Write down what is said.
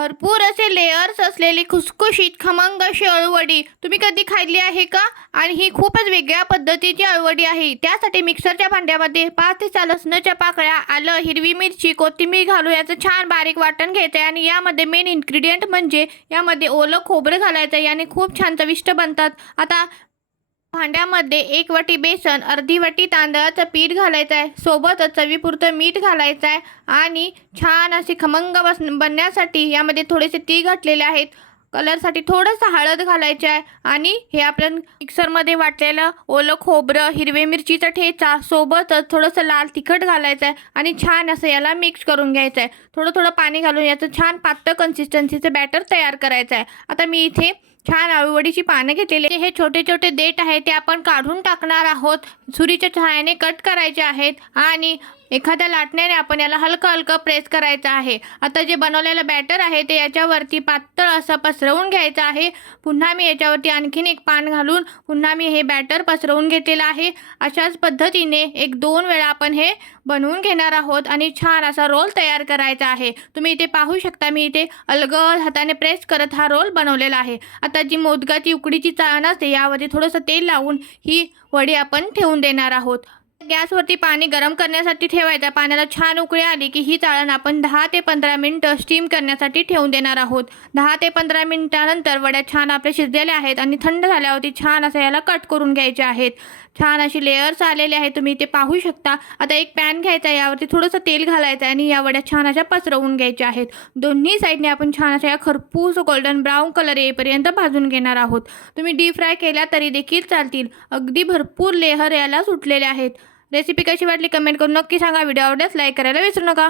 भरपूर असे लेयर्स असलेली खुसखुशीत खमंग अशी अळूवडी तुम्ही कधी खाल्ली आहे का? आणि ही खूपच वेगळ्या पद्धतीची अळूवडी आहे। त्यासाठी मिक्सरच्या भांड्यामध्ये 5 ते 6 लसणाच्या पाकळ्या, आलं, हिरवी मिरची, कोथिंबीर घालून याचं छान बारीक वाटण घ्यायचं आहे। आणि यामध्ये मेन इन्ग्रेडियंट म्हणजे यामध्ये ओलं खोबरं घालायचं आहे। याने खूप छान चविष्ट बनतात। आता भांड्यामध्ये 1 वाटी बेसन, अर्धी वाटी तांदळाचं पीठ घालायचं आहे, सोबतच चवीपुरतं मीठ घालायचं आहे। आणि छान अशी खमंग बनण्यासाठी यामध्ये थोडेसे तीळ घातलेले आहेत। कलरसाठी थोडंसं हळद घालायचे आहे। आणि हे आपण मिक्सरमध्ये वाटलेलं ओलं खोबरं, हिरवे मिरचीचा ठेचा, सोबतच थोडंसं लाल तिखट घालायचं आहे। आणि छान असं याला मिक्स करून घ्यायचं आहे। थोडं थोडं पाणी घालून याचं छान पातळ कन्सिस्टन्सीचं बॅटर तयार करायचं आहे। आता मी इथे छान अळूवडीची पानं घेतलेली, हे छोटे छोटे देठ आहे ते आपण काढून टाकणार आहोत। छुरीच्या सहाय्याने कट करायचे आहेत आणि एखाद्या लाटण्याने आपण याला हलकं हलकं प्रेस करायचं आहे। आता जे बनवलेलं बॅटर आहे ते याच्यावरती पातळ असं पसरवून घ्यायचं आहे। पुन्हा मी याच्यावरती आणखीन एक पान घालून पुन्हा मी हे बॅटर पसरवून घेतलेलं आहे। अशाच पद्धतीने 1-2 वेळा आपण हे बनवून घेणार आहोत आणि छान असा रोल तयार करायचा आहे। तुम्ही इथे पाहू शकता, मी इथे अलगद हाताने प्रेस करत हा रोल बनवलेला आहे। आता जी मोदकाची उकडीची चाळण असते यावरती थोडंसं तेल लावून ही वडी आपण ठेवून देणार आहोत। गॅसवरती पाणी गरम करण्यासाठी ठेवायचं। पाण्याला छान उकळी आली की ही चाळण आपण 10 ते 15 मिनिटं स्टीम करण्यासाठी ठेवून देणार आहोत। 10 ते 15 मिनिटानंतर वड्या छान आपल्या शिजलेल्या आहेत आणि थंड झाल्यावरती छान असं याला कट करून घ्यायचे आहेत। छान अशी लेयर्स आलेले आहेत, तुम्ही इथे पाहू शकता। आता एक पॅन घ्यायचा आहे, यावरती थोडंसं तेल घालायचं आहे आणि या वड्या छान अशा पसरवून घ्यायच्या आहेत। दोन्ही साईडने आपण छान अशा खरपूस गोल्डन ब्राऊन कलर येईपर्यंत भाजून घेणार आहोत। तुम्ही डीप फ्राय केल्या तरी देखील चालतील। अगदी भरपूर लेयर याला सुटलेले आहेत। रेसिपी कशी वाटली कमेंट करून नक्की सांगा। व्हिडिओ आवडल्यास लाईक करायला विसरू नका।